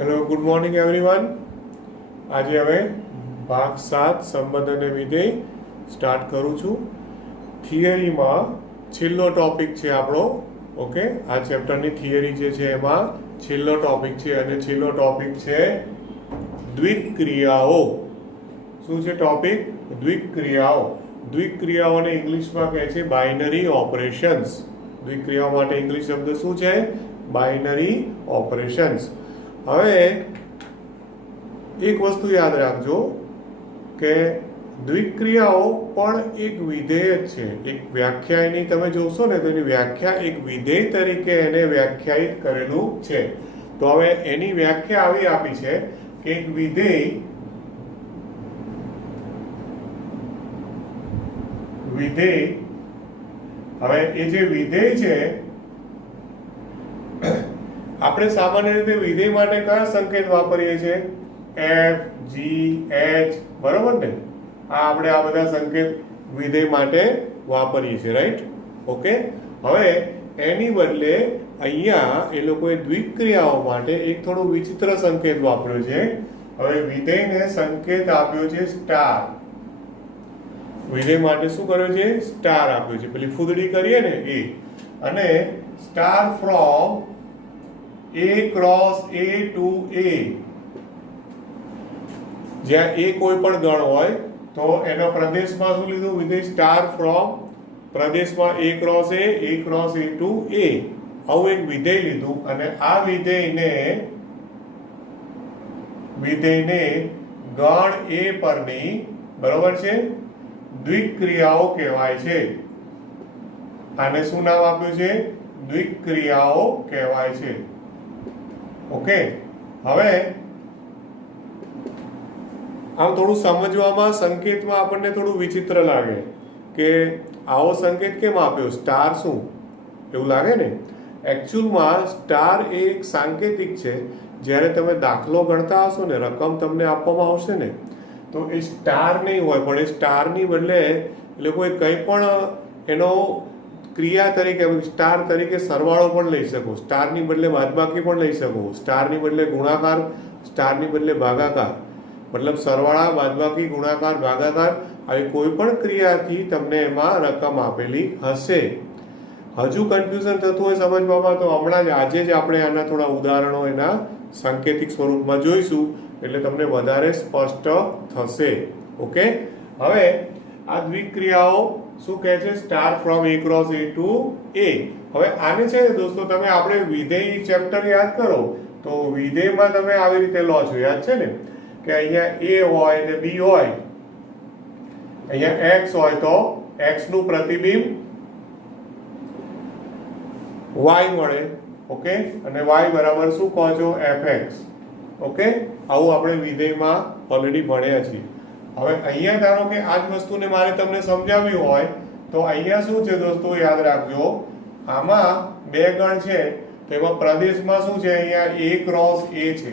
Hello, good morning everyone. આજે હવે ભાગ 7 સંબંધ અને વિધેય સ્ટાર્ટ કરું છું. થિયરીમાં છેલ્લો ટોપિક છે આપણો. ઓકે, આ ચેપ્ટરની થિયરી જે છે એમાં છેલ્લો ટોપિક છે અને છેલ્લો ટોપિક છે દ્વિક્રિયાઓ. શું છે ટોપિક? દ્વિક્રિયાઓ. દ્વિક્રિયાઓને ઇંગ્લિશમાં કહે છે બાઇનરી ઓપરેશન્સ. દ્વિક્રિયાઓ માટે ઇંગ્લિશ શબ્દ શું છે? Binary operations. હવે એક વસ્તુ યાદ રાખજો કે દ્વિક્રિયાઓ પણ એક વિધેય જ છે. એક વ્યાખ્યાની તમે જોશો ને તો એની વ્યાખ્યા એક વિધેય તરીકે એને વ્યાખ્યાયિત કરેલું છે. તો હવે એની વ્યાખ્યા આવી આપી છે કે એક વિધેય હવે એ જે વિધેય છે, આપણે સામાન્ય રીતે વિધેય માટે કયા સંકેત વાપરીએ છીએ? એફ, જી, એચ, બરોબર ને? આપણે આ બધા સંકેત વિધેય માટે વાપરીએ છીએ, રાઈટ? ઓકે, હવે એની બદલે અહીંયા એ લોકોએ દ્વિક્રિયાઓ માટે એક થોડો વિચિત્ર સંકેત વાપર્યો છે. હવે વિધેયને સંકેત આપ્યો છે સ્ટાર. વિધેય માટે શું કર્યો છે? સ્ટાર આપ્યો છે. પેલી ફૂદડી કરીએ ને એ. અને star from A cross A to A. જ્યાં A કોઈ પણ ગણ હોય તો એના પ્રદેશમાં શું લીધું? વિધેય સ્ટાર ફ્રોમ પ્રદેશમાં A cross A to A. આવું એક વિધેય લીધું અને આ વિધેયને ગણ A પરની, બરોબર છે, દ્વિક્રિયાઓ કહેવાય છે. આને શું નામ આપ્યું છે? દ્વિક્રિયાઓ કહેવાય છે. ઓકે, હવે આમ થોડું સમજવામાં, સંકેતમાં આપણને થોડું વિચિત્ર લાગે કે આવો સંકેત કેમ આપ્યો? સ્ટાર શું? એવું લાગે ને? એકચ્યુઅલમાં સ્ટાર એ એક સાંકેતિક છે. જ્યારે તમે દાખલો ગણતા હશો ને, રકમ તમને આપવામાં આવશે ને, તો એ સ્ટાર નહીં હોય, પણ એ સ્ટારની બદલે એ લોકોએ કંઈ પણ એનો ક્રિયા તરીકે, સ્ટાર તરીકે સરવાળો પણ લઈ શકો, સ્ટારની બદલે બાદબાકી પણ લઈ શકો, સ્ટારની બદલે ગુણાકાર, સ્ટારની બદલે ભાગાકાર. મતલબ સરવાળા, બાદબાકી, ગુણાકાર, ભાગાકાર આવી કોઈ પણ ક્રિયાથી તમને એમાં રકમ આપેલી હશે. હજુ કન્ફ્યુઝન થતું હોય સમજવામાં તો હમણાં જ આજે જ આપણે આના થોડા ઉદાહરણો એના સાંકેતિક સ્વરૂપમાં જોઈશું, એટલે તમને વધારે સ્પષ્ટ થશે. ઓકે, હવે આ દ્વિક્રિયાઓ શું કહે છે? Star from A cross A to A. હવે આને છે ને દોસ્તો, તમે આપણે વિધેય ચેપ્ટર યાદ કરો તો વિધેયમાં તમે આવી રીતે લો છો, યાદ છે ને, કે અહીંયા A હોય ને B હોય, અહીંયા X હોય તો X નું પ્રતિબિંબ Y મળે. ઓકે, અને Y બરાબર શું કહો છો? Fx. ઓકે, આવું આપણે વિધેયમાં ઓલરેડી ભણ્યા છીએ. હવે અહીંયા ધારો કે આ જ વસ્તુને મારે તમને સમજાવ્યું હોય તો અહીંયા શું છે દોસ્તો, યાદ રાખજો, આમાં બે ગણ છે તો એમાં પ્રદેશમાં શું છે? અહીંયા A ક્રોસ A છે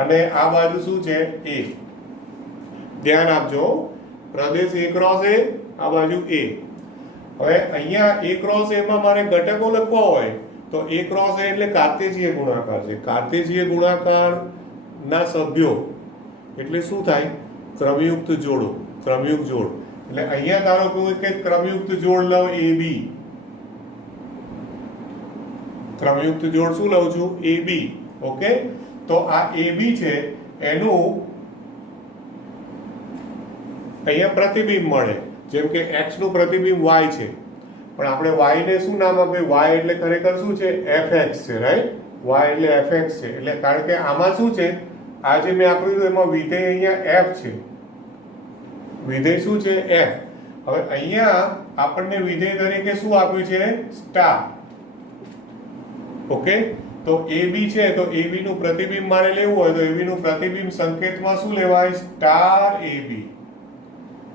અને આ બાજુ શું છે? A. ધ્યાન આપજો, પ્રદેશ A ક્રોસ A, આ બાજુ A. હવે અહીંયા A ક્રોસ A માં મારે ઘટકો લખવા હોય તો A ક્રોસ A એટલે કાર્તેજીય ગુણાકાર છે. કાર્તેજીય ગુણાકાર ના સભ્યો એટલે શું થાય? ક્રમયુક્ત જોડો, ક્રમયુક્ત જોડ. એટલે અહીંયા ધારો કે હું એક ક્રમયુક્ત જોડ લઉં AB. ક્રમયુક્ત જોડ શું લઉં છું? AB. ઓકે, તો આ AB છે એનું અહીંયા પ્રતિબિંબ મળે. જેમ કે X નું પ્રતિબિંબ Y છે, પણ આપણે Y ને શું નામ આપીએ? Y એટલે ખરેખર શું છે? Fx છે, રાઈટ? Y એટલે Fx છે. એટલે કારણ કે આમાં શું છે? આ જે મેં આપ્યું એમાં વિધેય અહીંયા F છે. વિધેય શું છે? F. હવે અહીંયા આપણને વિધેય તરીકે શું આપ્યું છે? સ્ટાર. ઓકે, તો AB છે તો AB નું પ્રતિબિંબ મારે લેવું હોય તો AB નું પ્રતિબિંબ સંકેતમાં શું લેવાય? Star AB.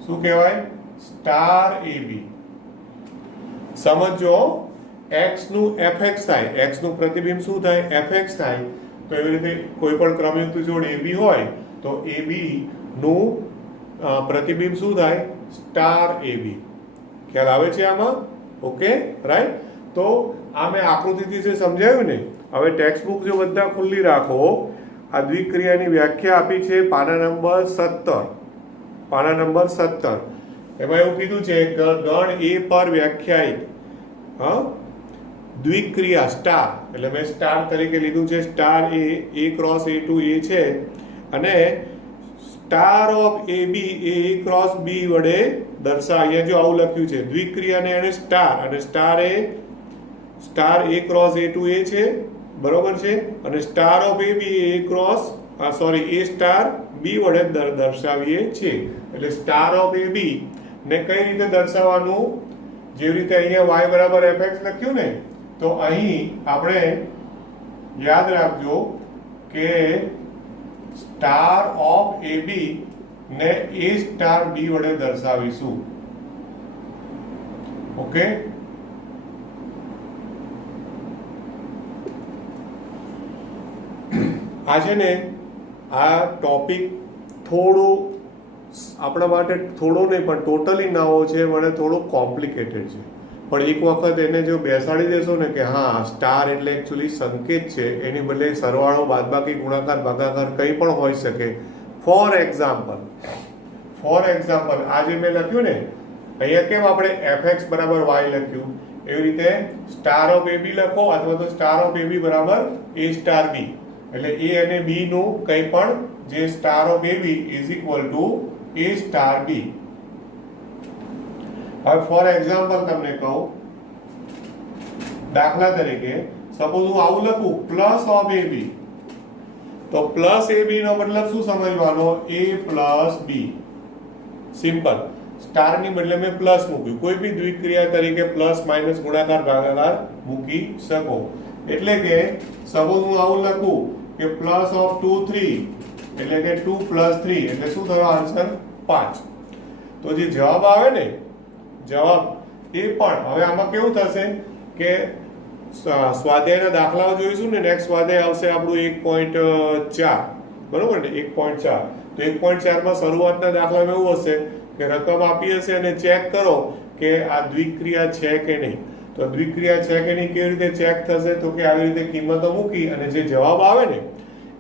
શું કહેવાય? Star AB. સમજો, X નું Fx થાય, X નું પ્રતિબિંબ શું થાય? Fx થાય. તો એવી રીતે કોઈ પણ ક્રમયુક્ત જોડ AB હોય તો AB નું પ્રતિબિંબ શું થાય? Star AB. ખ્યાલ આવે છે આમાં? Okay, right? તો આ મેં આકૃતિથી જે સમજાવ્યું ને હવે ટેક્સ્ટ બુક જો બધા ખુલ્લી રાખો, આ દ્વિક્રિયાની વ્યાખ્યા આપી છે પાના નંબર 17. પાના નંબર 17 એમાં એવું કીધું છે કે ગણ એ પર વ્યાખ્યાયિત દ્વિક્રિયા સ્ટાર, એટલે મેં સ્ટાર તરીકે લીધું છે, star A cross A to A છે, અને star of A B A cross B વડે દર્શાવ. અહીંયા જો આવું લખ્યું છે દ્વિક્રિયાને એને સ્ટાર, અને star A cross A to A છે, બરોબર છે, અને star of A B A cross A star B વડે દર્શાવીએ છીએ. એટલે સ્ટાર ઓફ એ બી ને કઈ રીતે દર્શાવવાનું, જેવી રીતે અહીંયા y બરાબર fx લખ્યું ને, તો અહીં આપણે યાદ રાખજો કે સ્ટાર ઓફ એ બી ને એ સ્ટાર બી વડે દર્શાવીશું. ઓકે, આ છે ને આ ટોપિક થોડો આપણા માટે થોડો નહીં પણ ટોટલી નવો છે, મને થોડો કોમ્પ્લિકેટેડ છે, પણ એક વખત એને જો બેસાડી દેશો ને કે હા સ્ટાર એટલે એકચ્યુઅલી સંકેત છે, એની બદલે સરવાળો બાદબાકી ગુણાકાર ભાગાકાર કંઈ પણ હોઈ શકે. ફોર એક્ઝામ્પલ આ જે મેં લખ્યું ને અહીંયા, કેમ આપણે fx બરાબર y લખ્યું, એવી રીતે સ્ટાર ઓફ એ બી લખો અથવા તો સ્ટાર ઓફ એ બી બરાબર એ સ્ટાર બી, એટલે એ અને બી નું કંઈ પણ જે star of A B is equal to A star B. હવે ફોર એક્ઝામ્પલ તમને કહું, દાખલા તરીકે સપોઝ હું આવું લખું પ્લસ ઓફ એ બી, તો પ્લસ એ બી નો મતલબ શું સમજવાનો, એ પ્લસ બી. સિમ્પલ, સ્ટાર ની બદલે મેં પ્લસ મૂક્યું. કોઈ બી દ્વિક્રિયા તરીકે પ્લસ માઇનસ ગુણાકાર ભાગાકાર મૂકી શકો. એટલે કે સપોઝ હું આવું લખું કે પ્લસ ઓફ 2 3, એટલે કે 2 પ્લસ 3, એટલે શું થયો આન્સર 5. તો જે જવાબ આવે ને જવાબ એ પણ હવે આમાં કેવું થશે કે સ્વાધ્યાયના દાખલાઓ જોઈશું ને, નેક્સ્ટ સ્વાધ્યાય આવશે આપણું 1.4, બરોબર ને 1.4. તો 1.4 માં શરૂઆતના દાખલામાં એવું હશે કે રકમ આપી હશે અને ચેક કરો કે આ દ્વિક્રિયા છે કે નહીં. તો દ્વિક્રિયા છે કે નહીં કેવી રીતે ચેક થશે, તો કે આવી રીતે કિંમતો મૂકી અને જે જવાબ આવે ને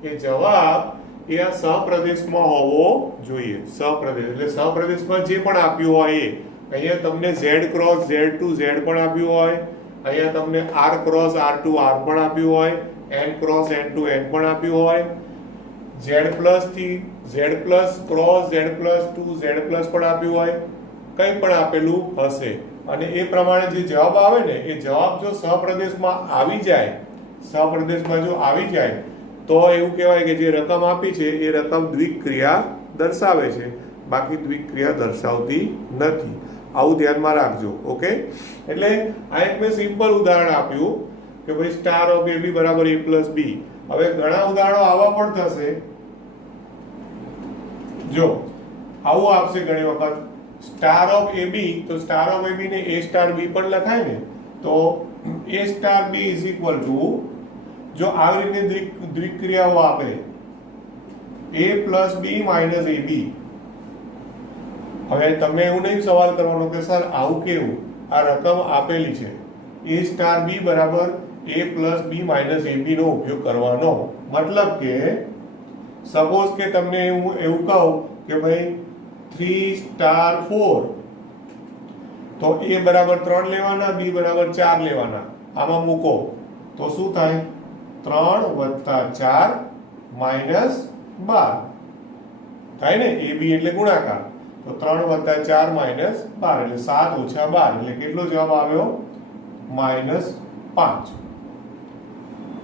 એ જવાબ એ આ સહપ્રદેશમાં હોવો જોઈએ. સહપ્રદેશ એટલે સહપ્રદેશમાં જે પણ આપ્યું હોય એ, અહીંયા તમને z ક્રોસ z2 z પણ આપ્યું હોય, અહીંયા તમને r ક્રોસ r2 r પણ આપ્યું હોય, n ક્રોસ n2 n પણ આપ્યું હોય, z પ્લસ થી z plus cross z plus 2 z plus પણ આપ્યું હોય, કંઈ પણ આપેલું હશે. અને એ પ્રમાણે જે જવાબ આવે ને એ જવાબ જો સહપ્રદેશમાં આવી જાય, સહપ્રદેશમાં જો આવી જાય તો એવું કહેવાય કે જે રકમ આપી છે એ રકમ દ્વિક્રિયા દર્શાવે છે, બાકી દ્વિક્રિયા દર્શાવતી નથી. આવું ધ્યાનમાં રાખજો. ઓકે, એટલે આ એક મેં સિમ્પલ ઉદાહરણ આપ્યું કે ભાઈ સ્ટાર ઓફ એ બી બરાબર એ પ્લસ બી. હવે ઘણા ઉદાહરણો આવા પણ થશે, જો આવું આપશે ઘણી વખત સ્ટાર ઓફ એ બી, તો સ્ટાર ઓફ એ બી ને એ સ્ટાર બી પણ લખાય ને, તો A star B is equal to, જો આવી રીતે દ્વિક્રિયાઓ આપે a plus B minus A B. હવે તમે એવું નહીં સવાલ કરવાનો કે સર આવું કેવું, આ રકમ આપેલી છે, a સ્ટાર બી બરાબર a plus B minus A બી નો ઉપયોગ કરવાનો. મતલબ કે સપોઝ કે તમને હું એવું કહું કે ભાઈ 3 સ્ટાર 4, તો a બરાબર 3 લેવાના, b બરાબર 4 લેવાના, આમાં મૂકો તો શું થાય, 3 વત્તા 4 માઇનસ 12 થાય ને, એ બી એટલે ગુણાકાર, તો 3 વત્તા 4 માઇનસ 12 એટલે 7 ઓછા 12, એટલે કેટલો જવાબ આવ્યો, -5.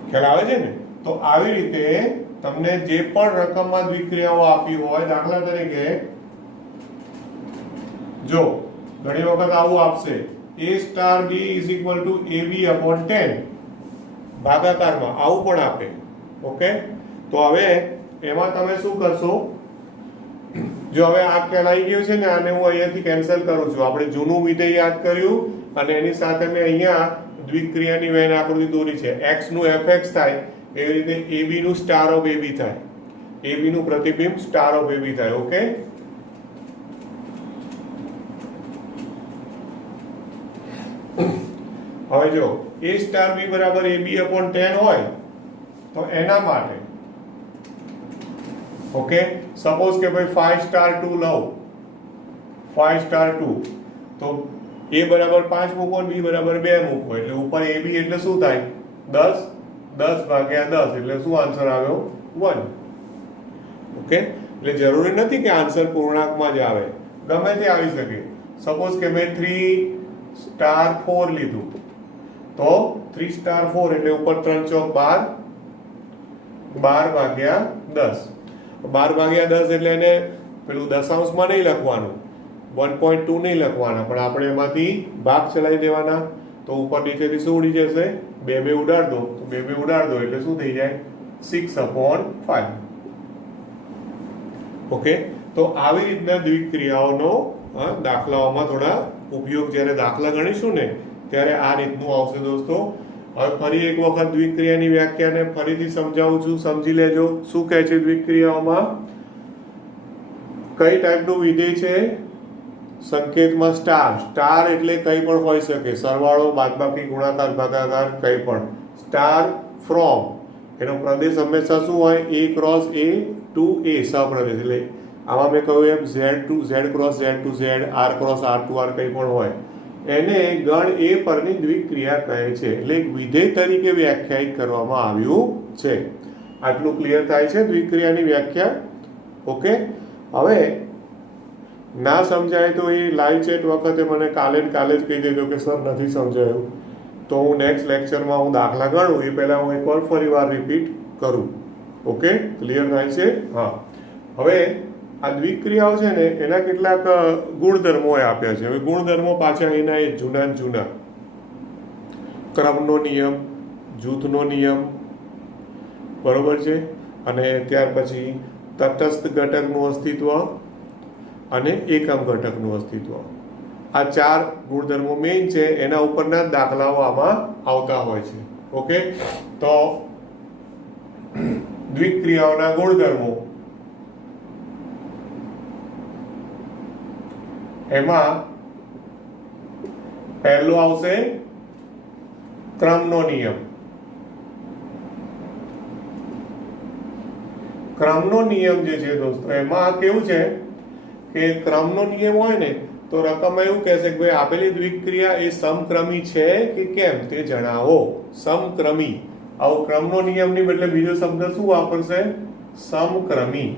ખ્યાલ આવે છે ને? તો આવી રીતે તમને જે પણ રકમમાં દ્વિક્રિયાઓ આપી હોય, દાખલા તરીકે જો ઘણી વખત આવું આપશે a star b is equal two ab upon 10, ભાગાકારમાં આવું પણ આપે. ઓકે, તો હવે એમાં તમે શું કરશો, જો હવે આ ખ્યાલ આવી ગયો છે ને, આને હું અહીંયાથી કેન્સલ કરું છું. આપણે જૂનું વિધેય યાદ કર્યું અને એની સાથે મેં અહીંયા દ્વિક્રિયાની વેન આકૃતિ દોરી છે. x નું fx થાય એવી રીતે ab નું સ્ટાર ઓફ ab થાય, ab નું પ્રતિબિંબ સ્ટાર ઓફ ab થાય. ઓકે, હવે જો a સ્ટાર b બરાબર ab upon 10 હોય તો એના માટે ઓકે સપોઝ કે ભાઈ 5 સ્ટાર 2 લઉં 5 સ્ટાર 2 તો a બરાબર 5 મૂકો b બરાબર 2 મૂકો એટલે ઉપર ab એટલે શું થાય 10 10 ભાગ્યા 10 એટલે શું આન્સર આવ્યો 1 ઓકે એટલે જરૂરી નથી કે આન્સર પૂર્ણાંકમાં જ આવે ગમે તે આવી શકે સપોઝ કે મેં 3 સ્ટાર 4 લીધું તો 3 સ્ટાર 4 એટલે ઉપર 3 ચોક 12 12 ભાગ્યા 10 12 ભાગ્યા 10 એટલે એને પેલું દશાંશમાં નહીં લખવાનું 1.2 નહીં લખવાના પણ આપણે એમાંથી ભાગ ચલાવી દેવાના તો ઉપર નીચેથી શું ઉડી જશે 2 2 ઉડાડ દો તો 2 2 ઉડાડ દો એટલે શું થઈ જાય 6/5 ઓકે તો આવી રીતના દ્વિક્રિયાઓનો દાખલાઓમાં થોડા ઉપયોગ જ્યારે દાખલા ગણીશું ને ત્યારે આ રીતનું આવશે દોસ્તો હવે ફરી એક વખત દ્વિક્રિયાની વ્યાખ્યાને ફરીથી સમજાવું છું સમજી લેજો શું કહે છે દ્વિક્રિયાઓમાં કઈ ટાઈપનું વિધેય છે સંકેતમાં સ્ટાર એટલે કંઈ પણ હોઈ શકે સરવાળો બાદબાકી ગુણાકાર ભાગાકાર કંઈ પણ સ્ટાર ફ્રોમ એનો પ્રદેશ હંમેશા શું હોય a cross a to a સહપ્રદેશ એટલે આમાં મેં કહ્યું એમ z to z cross z to z r cross r to r કંઈ પણ હોય એને ગણ a પરની દ્વિક્રિયા કહે છે એટલે એક વિધેય તરીકે વ્યાખ્યાયિત કરવામાં આવ્યું છે આટલું ક્લિયર થાય છે દ્વિક્રિયાની વ્યાખ્યા ઓકે હવે ના સમજાય તો એ લાઈવ ચેટ વખતે મને કાલે જ કહી દેજો કે સર નથી સમજાયું તો હું નેક્સ્ટ લેક્ચરમાં હું દાખલા ગણું એ પહેલા હું એકવાર ફરીવાર રિપીટ કરું ઓકે ક્લિયર થાય છે હા હવે આ દ્વિક્રિયાઓ છે ને એના કેટલાક ગુણધર્મો આપ્યા છે હવે ગુણધર્મો પાછા એના એ જૂના ક્રમનો નિયમ જૂથનો નિયમ બરોબર છે અને ત્યાર પછી તટસ્થ ઘટકનું અસ્તિત્વ અને એકમ ઘટકનું અસ્તિત્વ આ 4 ગુણધર્મો મેઇન છે એના ઉપરના દાખલાઓ આમાં આવતા હોય છે ઓકે તો દ્વિક્રિયાઓના ગુણધર્મો એમાં પહેલો આવશે ક્રમનો નિયમ ક્રમનો નિયમ જે છે દોસ્તો એમાં કેવું છે કે ક્રમનો નિયમ હોય ને તો રકમ એવું કહેશે કે ભાઈ આપેલી દ્વિક્રિયા એ સમક્રમી છે કે કેમ તે જણાવો સમક્રમી આવો ક્રમનો નિયમની બદલે બીજો શબ્દ શું વાપરશે સમક્રમી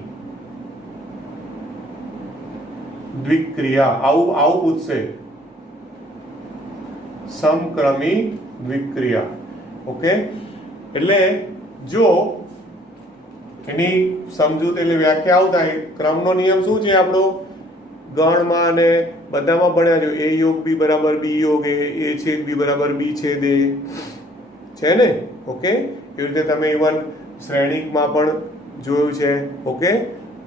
દ્વિક્રિયા આવું પૂછશે સમક્રમી દ્વિક્રિયા ઓકે એટલે જો એની સમજૂત એટલે વ્યાખ્યા આવતા ક્રમનો નિયમ શું છે આપણો ગણમાં અને બધામાં ભણ્યા છો a યોગ b બરાબર b યોગ a છેદ b બરાબર b છેદ a છે ને ઓકે એવી રીતે તમે ઇવન શ્રેણિકમાં પણ જોયું છે ઓકે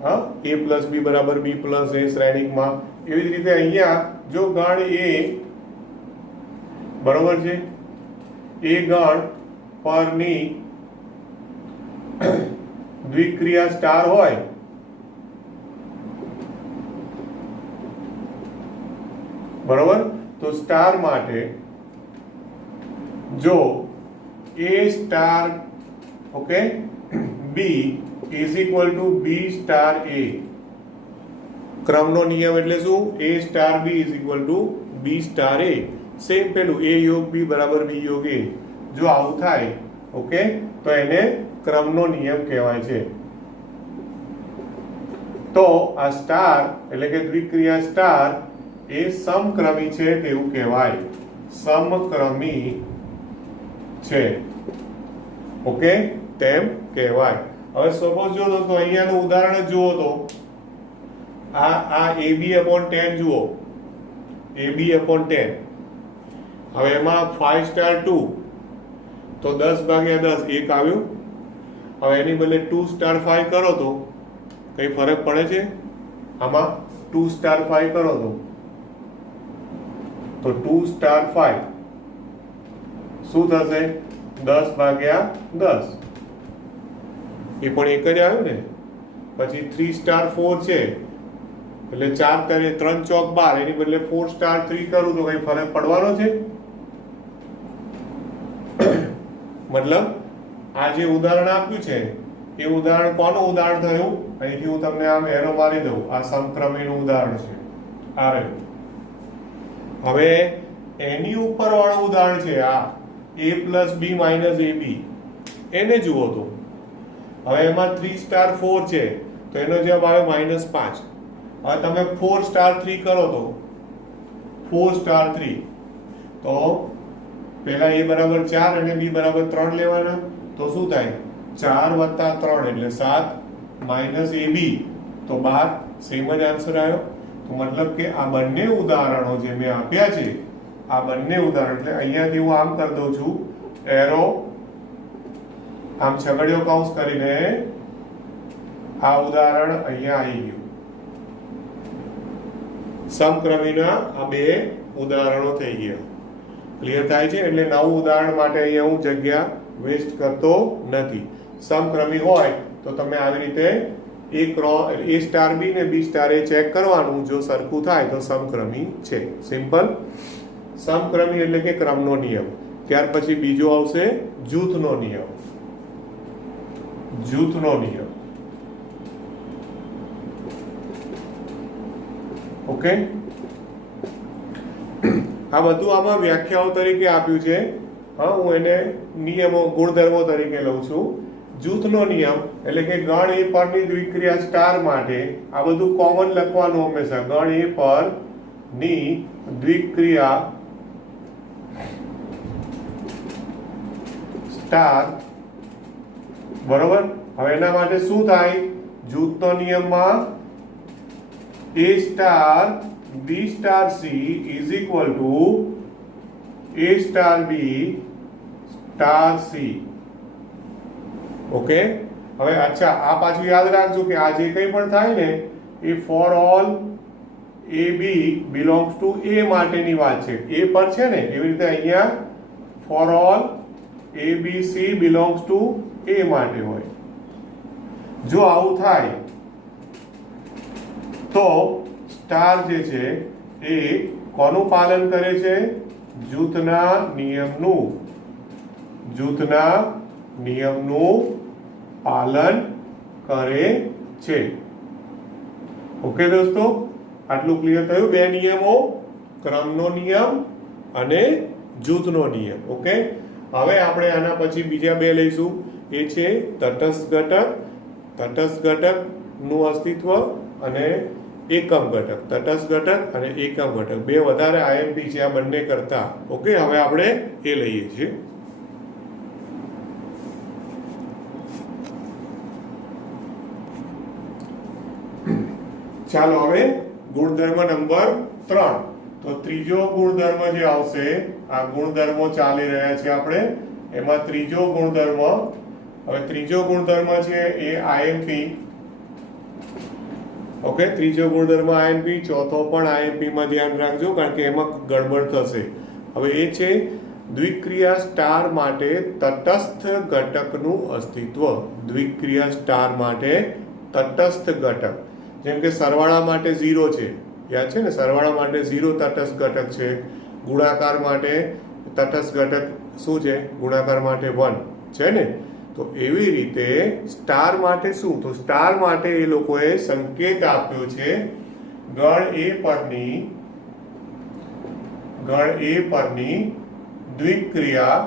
હા a પ્લસ b બરાબર b પ્લસ a શ્રેણિકમાં એવી જ રીતે અહીંયા જો ગણ a બરોબર છે એ ગણ પરની દ્વિક્રિયા સ્ટાર હોય બરોબર તો સ્ટાર માટે જો a star okay b is equal to b star a ક્રમનો નિયમ એટલે શું a star b is equal to b star a same પેલું a યોગ b બરાબર b યોગ a જો આવું થાય ઓકે તો એને ક્રમનો નિયમ કહેવાય છે તો આ સ્ટાર એટલે કે દ્વિક્રિયા સ્ટાર એ સમક્રમી છે તેવું કહેવાય સમક્રમી છે ઓકે તેમ કહેવાય હવે સપોઝ જો દોસ્તો અહીંયાનું ઉદાહરણ જુઓ તો આ ab upon 10 જુઓ ab upon 10 હવે એમાં 5 સ્ટાર 2 તો 10 ભાગ્યા 10 એક આવ્યું હવે એની બદલે 2 સ્ટાર 5 કરો તો કઈ ફરક પડે છે આમાં 2 સ્ટાર 5 કરો તો 2 સ્ટાર 5 શું થશે 10 ભાગ્યા 10 એ પણ એક જ આવ્યું ને પછી 3 સ્ટાર 4 છે એટલે 4 કરે 3 ચોક 12 એની બદલે 4 સ્ટાર 3 કરું તો કઈ ફરક પડવાનો છે મતલબ આ જે ઉદાહરણ આપ્યું છે એ ઉદાહરણ કોનું ઉદાહરણ થયું? અહીંથી હું તમને આમ એરો મારી દઉં, આ સમક્રમીનું ઉદાહરણ છે, આ રહ્યું. હવે એની ઉપર વાળું ઉદાહરણ છે આ a plus b minus ab, એને જુઓ તો હવે એમાં 3 સ્ટાર 4 છે તો એનો જવાબ આવે -5. હવે તમે 4 સ્ટાર 3 કરો તો 4 સ્ટાર 3 તો પહેલા a બરાબર 4 અને b બરાબર 3 લેવાના, તો શું થાય? 4 વત્તા 3 એટલે 7 માઇનસ ab તો 12. સેમ જ આન્સર આવ્યો. તો મતલબ કે આ બંને ઉદાહરણો જે મેં આપ્યા છે, આ બંને ઉદાહરણ, એટલે અહીંયાથી હું આમ કરી દઉં છું એરો, આમ છગડીયો કૌંસ કરીને આ ઉદાહરણ અહીંયા આવી ગયું. સમક્રમીના આ બે ઉદાહરણો થઈ ગયા. ક્લિયર થાય છે? એટલે નવું ઉદાહરણ માટે અહીંયા હું જગ્યા વેસ્ટ કરતો નથી. સમક્રમી હોય તો તમે આવી રીતે a સ્ટાર b ને b સ્ટાર a ચેક કરવાનું, જો સરખું થાય તો સમક્રમી છે. સિમ્પલ. સમક્રમી એટલે કે ક્રમનો નિયમ. ત્યાર પછી બીજો આવશે જૂથનો નિયમ. જૂથનો નિયમ. ઓકે, આ બધું આમાં વ્યાખ્યાઓ તરીકે આપ્યું છે. હા, હું એને નિયમો ગુણધર્મો તરીકે લઉં છું. જૂથનો નિયમ એટલે કે ગણ a પરની દ્વિક્રિયા સ્ટાર માટે આ બધું કોમન લખવાનું હંમેશા. ગણ a પર ની દ્વિક્રિયા સ્ટાર, બરોબર. હવે એના માટે શું થાય? જૂથનો નિયમમાં a star b star c is equal to a star b star c. Okay, હવે અચ્છા આ પાછું યાદ રાખજો કે આ જે કંઈ પણ થાય ને એ for all a b belongs to a માટેની વાત છે. a પર છે ને, એવી રીતે અહીંયા four all a b c belongs to a માટે હોય. જો આવું થાય તો સ્ટાર જે છે એ કોનું પાલન કરે છે? જૂથના નિયમનું. જૂથના નિયમનું પાલન કરે છે. ઓકે દોસ્તો, આટલું ક્લિયર થયું? બે નિયમો, ક્રમનો નિયમ અને જૂથનો નિયમ. ઓકે, હવે આપણે આના પછી બીજા બે લઈશું. એ છે તટસ્થ ઘટક. તટસ્થ ઘટક નું અસ્તિત્વ અને એકમ ઘટક. તટસ્થ ઘટક અને એકમ ઘટક બે વધારે આઈએમપી છે આ બંને કરતા. ઓકે, હવે આપણે એ લઈએ છીએ. ચાલો હવે ગુણધર્મ નંબર 3. તો ત્રીજો ગુણધર્મ જે આવશે, આ ગુણધર્મો ચાલી રહ્યા છે આપણે, એમાં ત્રીજો ગુણધર્મ, હવે ત્રીજો ગુણધર્મ છે એ આઈએમપી. ઓકે, ત્રીજો ગુણધર્મ આઈએમપી, ચોથો પણ આઈએમપી માં ધ્યાન રાખજો કારણ કે એમાં ગડબડ થશે. હવે એ છે દ્વિક્રિયા સ્ટાર માટે તટસ્થ ઘટકનું અસ્તિત્વ. દ્વિક્રિયા સ્ટાર માટે તટસ્થ ઘટક, જેમ કે સરવાળા માટે 0 છે, યાદ છે ને? સરવાળા માટે 0 તટસ્થ ઘટક છે. ગુણાકાર માટે તટસ્થ ઘટક શું છે? ગુણાકાર માટે 1 છે ને? તો એવી રીતે સ્ટાર માટે શું? તો સ્ટાર માટે એ લોકોએ સંકેત આપ્યો છે ગણ A પરની દ્વિક્રિયા.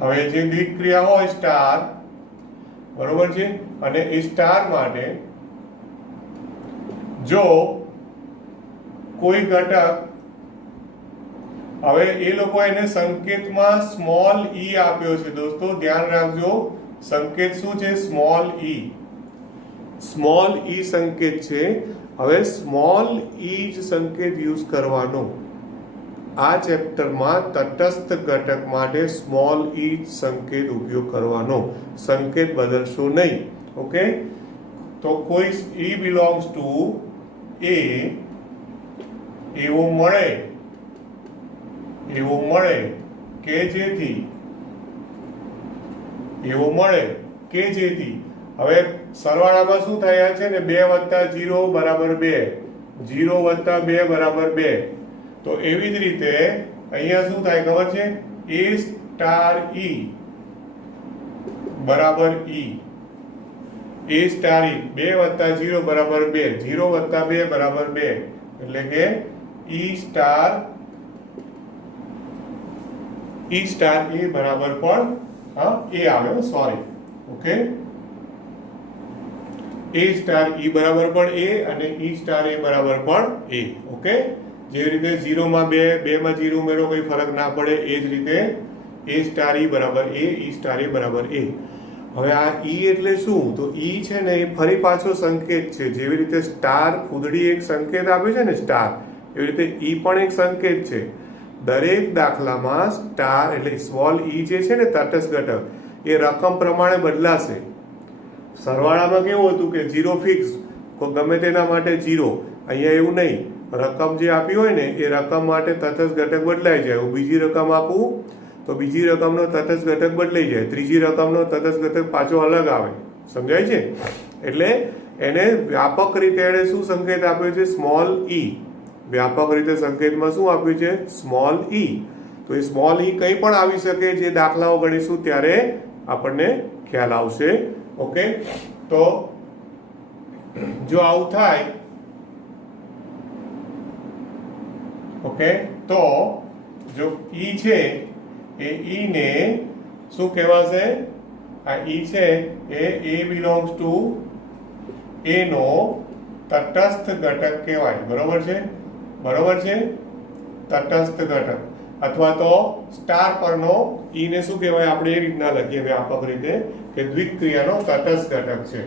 હવે જે દ્વિક્રિયા હોય સ્ટાર, બરોબર છે, અને એ સ્ટાર માટે જો કોઈ ઘટક, હવે એ લોકો એને સંકેતમાં સ્મોલ e આપ્યો છે દોસ્તો, ધ્યાન રાખજો. સંકેત શું છે? Small e. સ્મોલ e સંકેત છે. હવે સ્મોલ e જ સંકેત યુઝ કરવાનો. આ ચેપ્ટરમાં તટસ્થ ઘટક માટે સ્મોલ e સંકેત ઉપયોગ કરવાનો. સંકેત બદલશો નહીં. ઓકે, તો કોઈ e બિલોંગ્સ ટુ a એવું મળે કે જેથી હવે સરવાળામાં શું થયા છે ને? 2 + 0 = 2, 0 + 2 = 2. તો એવી જ રીતે અહીંયા શું થાય ખબર છે? A સ્ટાર E બરાબર E. A સ્ટાર E 2 વત્તા 0 બરાબર 2, 0 વત્તા 2 બરાબર 2, એટલે કે E સ્ટાર A બરાબર પણ A આવે, sorry, okay. A star E બરાબર પણ A અને E સ્ટાર A બરાબર પણ A, ઓકે. જેવી રીતે 0 માં 2, 2 માં 0 ઉમેરો કોઈ ફરક ના પડે, એ જ રીતે A સ્ટાર E બરાબર A, E સ્ટાર A બરાબર A. હવે આ E એટલે શું? તો E છે ને એ ફરી પાછો સંકેત છે. જેવી રીતે સ્ટાર ફૂદડી એક સંકેત આપે છે ને સ્ટાર, એવી રીતે E પણ એક સંકેત છે. દરેક દાખલામાં સ્ટાર એટલે સ્મોલ E જે છે ને તટસ્થ ઘટક, એ રકમ પ્રમાણે બદલાશે. સરવાળામાં કેવું હતું કે 0 ફિક્સ, ગમે તેના માટે 0. અહીંયા એવું નહીં, રકમ જે આપી હોય ને એ રકમ માટે તટસ્થ ઘટક બદલાઈ જાય. હું બીજી રકમ આપું તો બીજી રકમનો તટસ્થ ઘટક બદલાઈ જાય, ત્રીજી રકમનો તટસ્થ ઘટક પાછો અલગ આવે. સમજાય છે? એટલે એને વ્યાપક રીતે એને શું સંકેત આપ્યો છે? Small E. વ્યાપક રીતે સંકેતમાં શું આપ્યું છે? Small E. તો એ સ્મોલ E કંઈ પણ આવી શકે. જે દાખલાઓ ગણીશું ત્યારે આપણને ખ્યાલ આવશે, ઓકે. તો જો આવું થાય, ઓકે, તો જો E છે એ E ને શું કહેવાશે? આ E છે એ A બિલોંગ્સ ટુ A નો તટસ્થ ઘટક કહેવાય. બરોબર છે? બરોબર છે? તટસ્થ ઘટક. અથવા તો સ્ટાર પરનો E ને શું કહેવાય? આપણે એ રીતના લખીએ વ્યાપક રીતે કે દ્વિક્રિયાનો તટસ્થ ઘટક છે.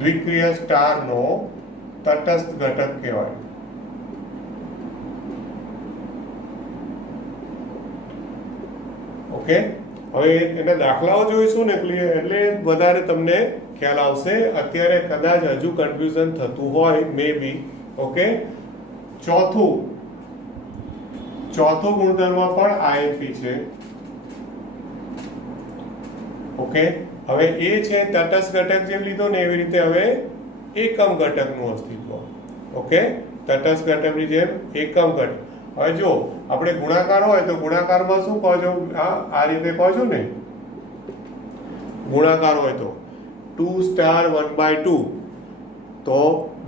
દ્વિક્રિયા સ્ટારનો તટસ્થ ઘટક કહેવાય. ઓકે. હવે એના દાખલાઓ જોઈશું ને એટલે વધારે તમને ખ્યાલ આવશે. અત્યારે કદાચ હજુ કન્ફ્યુઝન થતું હોય, મે બી, ઓકે. ચોથો ગુણધર્મ પણ IMP છે, ઓકે. હવે એ છે તટસ્થ ઘટક જેમ લીધો ને એવી રીતે હવે એકમ ઘટકનું અસ્તિત્વ, ઓકે. તટસ્થ ઘટકની જેમ એકમ ઘટક. હવે જો આપણે ગુણાકાર હોય તો ગુણાકારમાં શું કહો છો? આ રીતે કહો છો ને, ગુણાકાર હોય તો 2 સ્ટાર 1/2, તો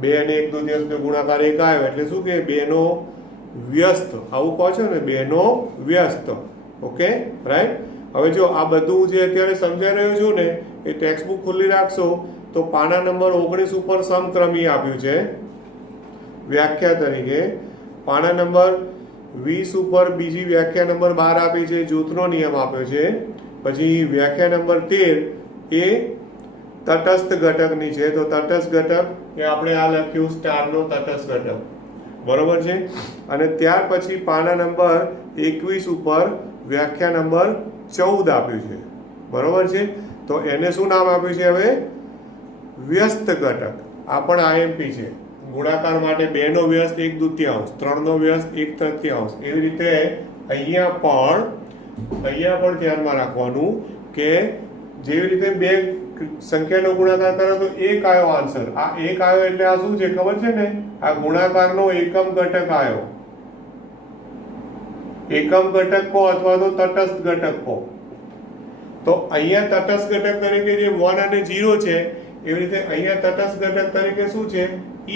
2 અને 1/2 ગુણાકાર 1 આવ્યો એટલે શું કે 2 નો વ્યસ્ત, આવું કહો છો ને, 2 નો વ્યસ્ત, ઓકે, રાઈટ. હવે જો આ બધું જે અત્યારે સમજાઈ રહ્યું છું ને એ ટેક્સ્ટ બુક ખુલ્લી રાખશો તો પાના નંબર 19 ઉપર સમક્રમી આપ્યું છે વ્યાખ્યા તરીકે. પાના નંબર 20 ઉપર બીજી વ્યાખ્યા નંબર 12 આપી છે, જૂથનો નિયમ આપ્યો છે. પછી વ્યાખ્યા નંબર 13 એ તટસ્થ ઘટકની છે. તો તટસ્થ ઘટક એ આપણે આ લખ્યું સ્ટારનો તટસ્થ ઘટક, બરોબર છે. અને ત્યાર પછી પાના નંબર 21 ઉપર વ્યાખ્યા નંબર 14 આપ્યું છે, બરોબર છે. તો એને શું નામ આપ્યું છે હવે? વ્યસ્ત ઘટક. આ પણ IMP છે. ગુણાકાર માટે 2 નો વ્યસ્ત 1/2, 3 નો વ્યસ્ત 1/3. એવી રીતે અહીંયા પણ ધ્યાનમાં રાખવાનું કે જેવી રીતે 2 સંખ્યાનો ગુણાકાર કરો તો 1 આવ્યો આન્સર. આ 1 આવ્યો એટલે આ શું છે ખબર છે ને? આ ગુણાકારનો એકમ ઘટક આવ્યો. એકમ ઘટક કહો અથવા તો તટસ્થ ઘટક કહો. તો અહીંયા તટસ્થ ઘટક તરીકે જે 1 અને 0 છે એવી રીતે અહીંયા તટસ્થ ઘટક તરીકે શું છે?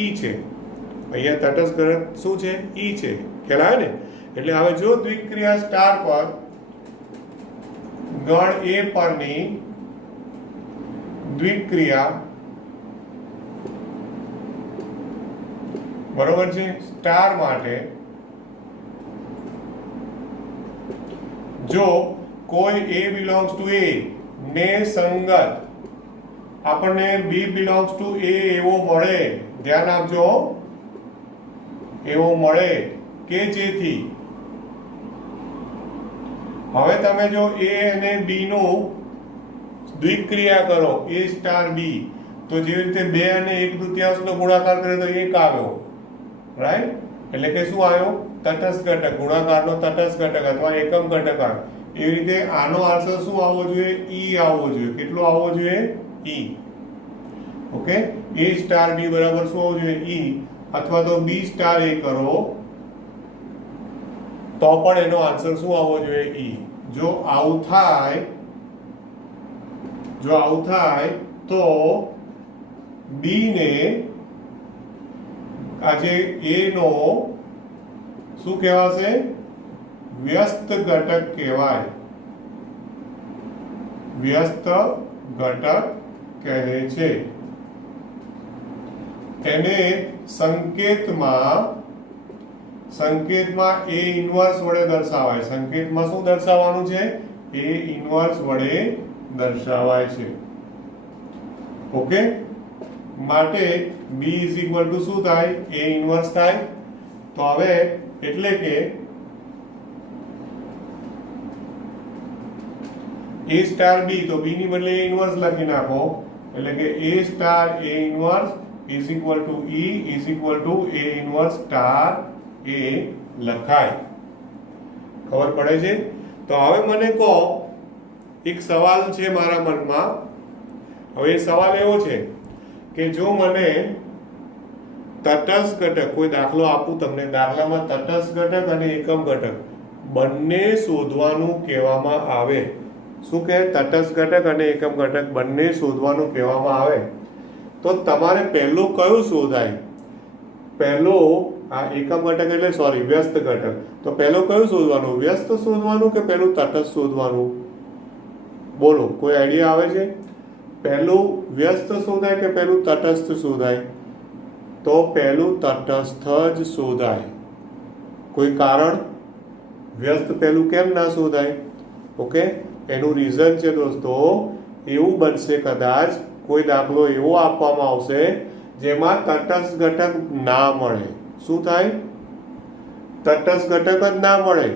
E છે. અહીંયા તટસ્થ ઘટક શું છે? E છે. ખ્યાલ આવે ને? એટલે હવે જો દ્વિક્રિયા સ્ટાર પર ગણ A પરની દ્વિક્રિયા, બરોબર છે, સ્ટાર માટે જો કોઈ A બિલોંગ્સ ટુ A ને સંગત આપણને B બિલોંગ્સ ટુ A એવો મળે, ધ્યાન આપજો, એવો મળે કે જેથી હવે તમે જો A અને B નું દ્વિક્રિયા કરો A સ્ટાર B, તો જેવી રીતે 2 અને 1/2 નો ગુણાકાર કરે તો 1 આવ્યો, રાઈટ. એટલે કે શું આવ્યો? તટસ્થ ઘટક. ગુણાકારનો તટસ્થ ઘટક અથવા એકમ ઘટક આવ્યો. એવી રીતે આનો આન્સર શું આવવો જોઈએ? E આવવો જોઈએ. કેટલો આવવો જોઈએ? E, okay. A star B બરાબર શું આવવું જોઈએ? E. અથવા તો B સ્ટાર A કરો તો પણ એનો આન્સર શું આવવો જોઈએ? ઈ. જો આવું થાય તો બી ને આજે એ નો શું કહેવાશે? વ્યસ્ત ઘટક કહેવાય. વ્યસ્ત ઘટક કહે છે. એને સંકેતમાં એ ઇન્વર્સ વડે દર્શાવાય. સંકેતમાં શું દર્શાવવાનું છે? એ ઇન્વર્સ વડે દર્શાવાય છે. ઓકે, માટે b શું થાય? એ ઇન્વર્સ થાય. તો હવે એટલે કે a સ્ટાર b, તો b ની બદલે a ઇન્વર્સ લખી નાખો. એટલે કે a star a inverse is equal to e is equal to a inverse star a લખાય. ખબર પડે છે? તો હવે મને કહો, એક સવાલ છે મારા મનમાં. હવે એ સવાલ એવો છે કે જો મને તટસ્થ ઘટક, કોઈ દાખલો આપું તમને, દાખલામાં તટસ્થ ઘટક અને એકમ ઘટક બંને શોધવાનું કહેવામાં આવે. શું કહે? તટસ્થ ઘટક અને એકમ ઘટક બંને શોધવાનું કહેવામાં આવે. તો તમારે પહેલું કયું શોધાય? પહેલો આ એકમ ઘટક એટલે સોરી વ્યસ્ત ઘટક. તો પહેલું કયું શોધવાનું? વ્યસ્ત શોધવાનું કે પહેલું તટસ્થ શોધવાનું? બોલો, કોઈ આઈડિયા આવે છે? પહેલું વ્યસ્ત શોધાય કે પહેલું તટસ્થ શોધાય? તો પહેલું તટસ્થ જ શોધાય. કોઈ કારણ? વ્યસ્ત પહેલું કેમ ના શોધાય? ઓકે, એનું રીઝન છે દોસ્તો, એવું બનશે કદાચ કોઈ દાખલો એવો આપવામાં આવશે જેમાં તટસ્થ ઘટક ના મળે. શું થાય? તટસ્થ ઘટક જ ના મળે.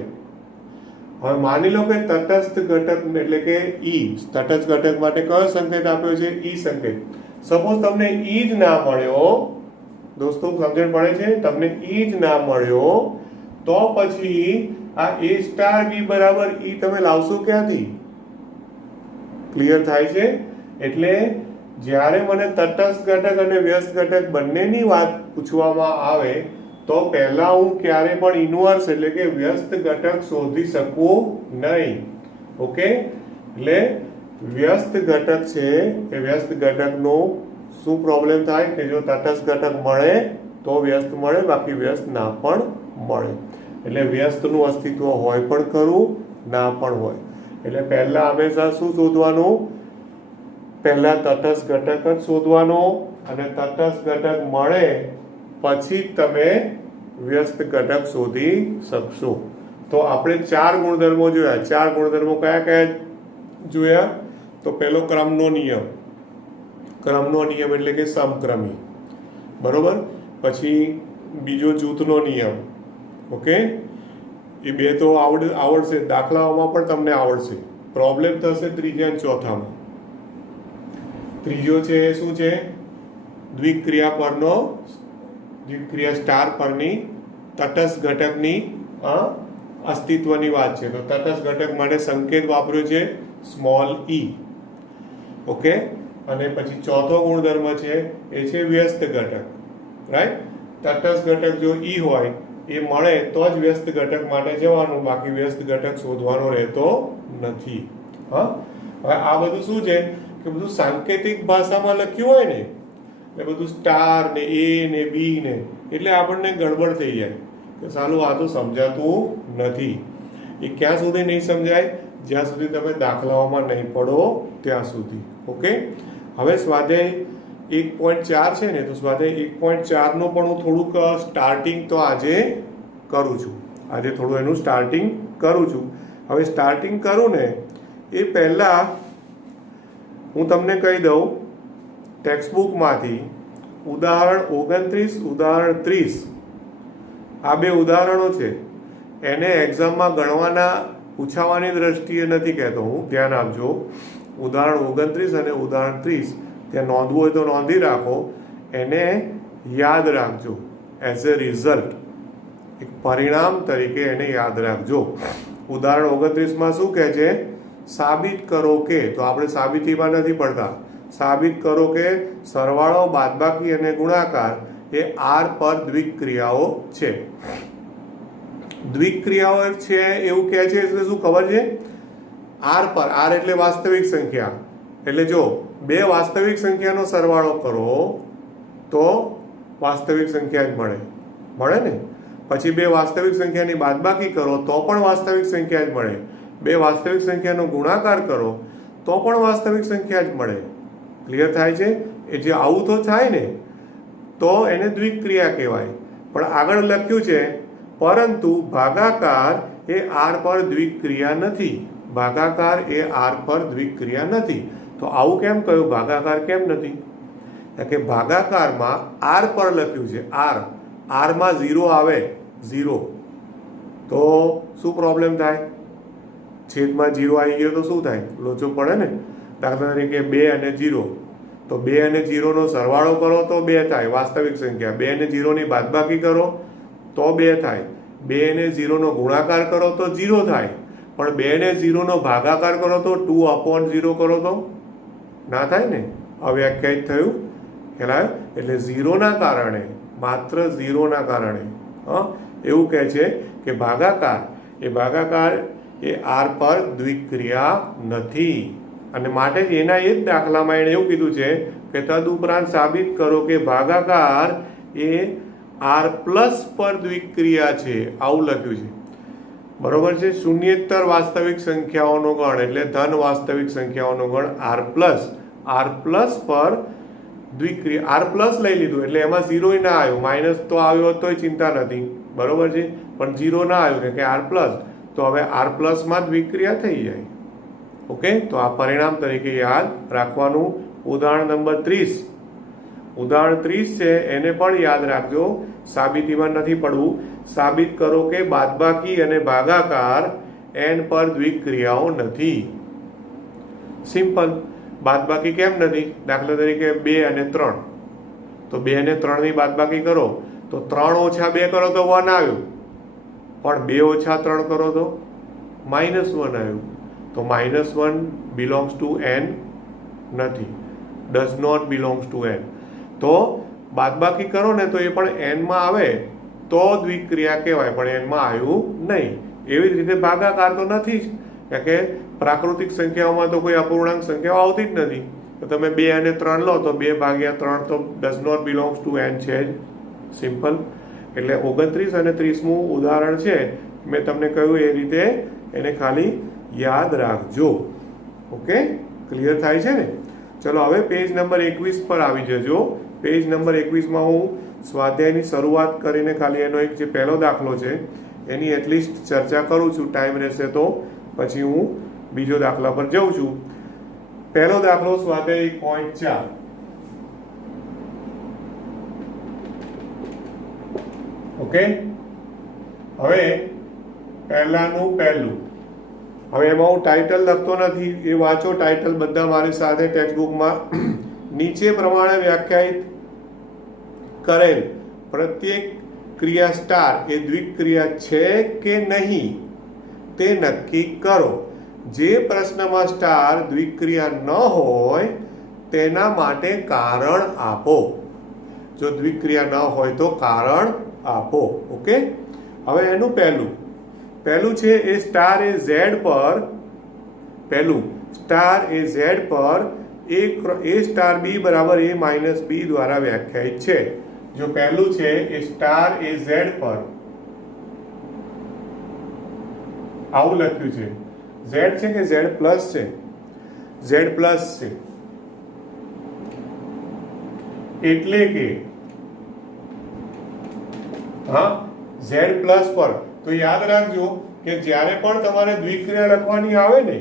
હવે માની લો કે તટસ્થ ઘટક એટલે કે ઈ, તટસ્થ ઘટક માટે કયો સંકેત આપ્યો છે? ઈ સંકેત. સપોઝ તમને ઈ જ ના મળ્યો દોસ્તો, સમજણ પડે છે? તમને ઈ જ ના મળ્યો તો પછી આ a સ્ટાર b બરાબર ઈ તમે લાવશો ક્યાંથી? ક્લિયર થાય છે? એટલે જ્યારે મને તટસ્થ ઘટક અને વ્યસ્ત ઘટક બંનેની વાત પૂછવામાં આવે તો પહેલા હું ક્યારે પણ ઇન્વર્સ એટલે કે વ્યસ્ત ઘટક શોધી શકું નહીં. ઓકે, એટલે વ્યસ્ત ઘટક છે એ વ્યસ્ત ઘટકનો શું પ્રોબ્લેમ થાય કે જો તટસ્થ ઘટક મળે તો વ્યસ્ત મળે, બાકી વ્યસ્ત ના પણ મળે. એટલે વ્યસ્તનું અસ્તિત્વ હોય પણ ખરું, ના પણ હોય. એટલે પહેલા હંમેશા શું શોધવાનું? પહેલા તટસ્થ ઘટક જ શોધવાનો, અને તટસ્થ ઘટક મળે પછી તમે વ્યસ્ત ઘટક શોધી શકશો. તો આપણે 4 ગુણધર્મો જોયા. 4 ગુણધર્મો કયા કયા જોયા? તો પહેલો ક્રમનો નિયમ. ક્રમનો નિયમ એટલે કે સમક્રમી, બરોબર. પછી બીજો જૂથનો નિયમ. ઓકે, એ બે તો આવડશે, દાખલાઓમાં પણ તમને આવડશે. પ્રોબ્લેમ થશે ત્રીજા અને ચોથામાં. ત્રીજો છે શું છે? દ્વિક્રિયા સ્ટાર પરની તટસ્થ ઘટકની અસ્તિત્વની વાત છે. તો તટસ્થ ઘટક માટે સંકેત વાપર્યો છે સ્મોલ ઈ. ઓકે, અને પછી ચોથો ગુણધર્મ છે એ છે વ્યસ્ત ઘટક. રાઈટ? તટસ્થ ઘટક જો ઈ હોય એ મળે તો જ વ્યસ્ત ઘટક માટે જવાનું, બાકી વ્યસ્ત ઘટક શોધવાનો રહેતો નથી. હા, હવે આ બધું શું છે કે બધું સાંકેતિક ભાષામાં લખ્યું હોય ને, એટલે બધું સ્ટાર ને એ ને બી ને, એટલે આપણને ગડબડ થઈ જાય કે સાલું આ તો સમજાતું નથી. એ ક્યાં સુધી નહીં સમજાય? જ્યાં સુધી તમે દાખલાઓમાં નહીં પડો ત્યાં સુધી. ઓકે, હવે સ્વાધ્યાય 1.4 છે ને, તો સ્વાધ્યાય 1.4 નો પણ હું થોડુંક સ્ટાર્ટિંગ તો આજે કરું છું. આજે થોડું એનું સ્ટાર્ટિંગ કરું છું. હવે સ્ટાર્ટિંગ કરું ને એ પહેલાં હું તમને કહી દઉં, ટેક્સ્ટબુકમાંથી ઉદાહરણ 29, ઉદાહરણ 30 આ બે ઉદાહરણો છે. એને એક્ઝામમાં ગણવાના પૂછાવાની દ્રષ્ટિએ નથી કહેતો હું, ધ્યાન આપજો. ઉદાહરણ 29 અને ઉદાહરણ 30 ત્યાં નોંધવું હોય તો નોંધી રાખો. એને યાદ રાખજો એઝ એ રિઝલ્ટ, એક પરિણામ તરીકે એને યાદ રાખજો. ઉદાહરણ 29માં શું કહે છે? સાબિત કરો કે, તો આપણે સાબિતીમાં નથી પડતા, સાબિત કરો કે સરવાળો, બાદબાકી અને ગુણાકાર એ આર પર દ્વિક્રિયાઓ છે. દ્વિક્રિયાઓ છે એવું કહે છે એટલે શું ખબર છે? આર પર, આર એટલે વાસ્તવિક સંખ્યા, એટલે જો બે વાસ્તવિક સંખ્યાનો સરવાળો કરો તો વાસ્તવિક સંખ્યા જ મળે ને. પછી બે વાસ્તવિક સંખ્યાની બાદબાકી કરો તો પણ વાસ્તવિક સંખ્યા જ મળે. બે વાસ્તવિક સંખ્યાનો ગુણાકાર કરો તો પણ વાસ્તવિક સંખ્યા જ મળે. ક્લિયર થાય છે? એ જે આવું તો થાય ને તો એને દ્વિક્રિયા કહેવાય. પણ આગળ લખ્યું છે પરંતુ ભાગાકાર એ આર પર દ્વિક્રિયા નથી. ભાગાકાર એ આર પર દ્વિક્રિયા નથી. તો આવું કેમ કહ્યું? ભાગાકાર કેમ નથી? કે ભાગાકારમાં આર પર લખ્યું છે, આરમાં 0 આવે, 0, તો શું પ્રોબ્લેમ થાય? છેદમાં 0 આવી ગયો તો શું થાય? લોચો પડે ને. દાખલા તરીકે 2 અને 0, તો 2 અને 0 નો સરવાળો કરો તો 2 થાય વાસ્તવિક સંખ્યા. 2 અને 0 ની બાદબાકી કરો તો 2 થાય. 2 અને 0 નો ગુણાકાર કરો તો 0 થાય. પણ 2 અને 0 નો ભાગાકાર કરો તો 2/0 કરો તો ના થાય ને. અવ્યાખ્યાયિત થયું, ખ્યાલ? એટલે 0 ના કારણે, માત્ર 0 ના કારણે એવું કહે છે કે ભાગાકાર એ આર પર દ્વિક્રિયા નથી. અને માટે જ એના એ જ દાખલામાં એણે એવું કીધું છે કે તદુપરાંત સાબિત કરો કે ભાગાકાર એ આર પ્લસ પર દ્વિક્રિયા છે. આવું લખ્યું છે, બરોબર છે. શૂન્યેતર વાસ્તવિક સંખ્યાઓનો ગણ એટલે ધન વાસ્તવિક સંખ્યાઓનો ગણ આર પ્લસ પર દ્વિક્રિયા. આર પ્લસ લઈ લીધું એટલે એમાં 0 ના આવ્યું, માઇનસ તો આવ્યો તોય ચિંતા નથી, બરોબર છે. પણ 0 ના આવ્યું કે આર પ્લસ, તો હવે આર પ્લસમાં દ્વિક્રિયા થઈ જાય. ઓકે, તો આ પરિણામ તરીકે યાદ રાખવાનું. ઉદાહરણ નંબર 30, ઉદાહરણ 30 છે એને પણ યાદ રાખજો, સાબિતીમાં નથી પડવું. સાબિત કરો કે બાદબાકી અને ભાગાકાર n પર દ્વિક્રિયાઓ નથી. સિમ્પલ. બાદબાકી કેમ નથી? દાખલા તરીકે 2 અને 3, તો 2 અને 3 ની બાદબાકી કરો તો 3 ઓછા 2 કરો તો 1 આવ્યું, પણ 2 ઓછા 3 કરો તો -1 આવ્યું. તો -1 બિલોંગ્સ ટુ n નથી, does not belongs to n. તો બાદબાકી કરો ને તો એ પણ n માં આવે તો દ્વિક્રિયા કહેવાય, પણ n માં આવ્યું નહીં. એવી જ રીતે ભાગાકાર તો નથી જ, કારણ કે પ્રાકૃતિક સંખ્યાઓમાં તો કોઈ અપૂર્ણાંક સંખ્યાઓ આવતી જ નથી. તો તમે 2 અને 3 લો તો 2/3 તો does not belongs to n છે જ. સિમ્પલ. એટલે 29 અને 30મું ઉદાહરણ છે, મેં તમને કહ્યું એ રીતે એને ખાલી યાદ રાખજો. ઓકે, ક્લિયર થાય છે ને? ચલો હવે પેજ નંબર 21 પર આવી જજો. પેજ નંબર 21માં હું સ્વાધ્યાયની શરૂઆત કરીને ખાલી એનો એક જે પહેલો દાખલો છે એની એટલીસ્ટ ચર્ચા કરું છું, ટાઈમ રહેશે તો. પછી હું બીજો દાખલા પર જઉં છું. પહેલો દાખલો સ્વાધ્યાય 1.4. ઓકે, હવે પહેલું. હવે એમાં હું ટાઇટલ લખતો નથી, એ વાંચો ટાઇટલ બધા મારી સાથે ટેક્સ્ટબુકમાં. નીચે પ્રમાણે વ્યાખ્યાયિત કરેલ પ્રત્યેક ક્રિયા સ્ટાર એ દ્વિક્રિયા છે કે નહીં તે નક્કી કરો. જે પ્રશ્નમાં સ્ટાર દ્વિક્રિયા ન હોય તેના માટે કારણ આપો. જો દ્વિક્રિયા ન હોય તો કારણ આપો. ઓકે, હવે એનું પહેલું છે એ સ્ટાર એ ઝેડ પર, a સ્ટાર b બરાબર a માઇનસ b દ્વારા વ્યાખ્યાયિત છે. જો પહેલું છે એ સ્ટાર એ ઝેડ પર આવું લખ્યું છે. ઝેડ છે કે ઝેડ પ્લસ છે? ઝેડ પ્લસ છે. એટલે કે ઝેડ પ્લસ પર. તો યાદ રાખજો કે જ્યારે પણ તમારે દ્વિક્રિયા લખવાની આવે ને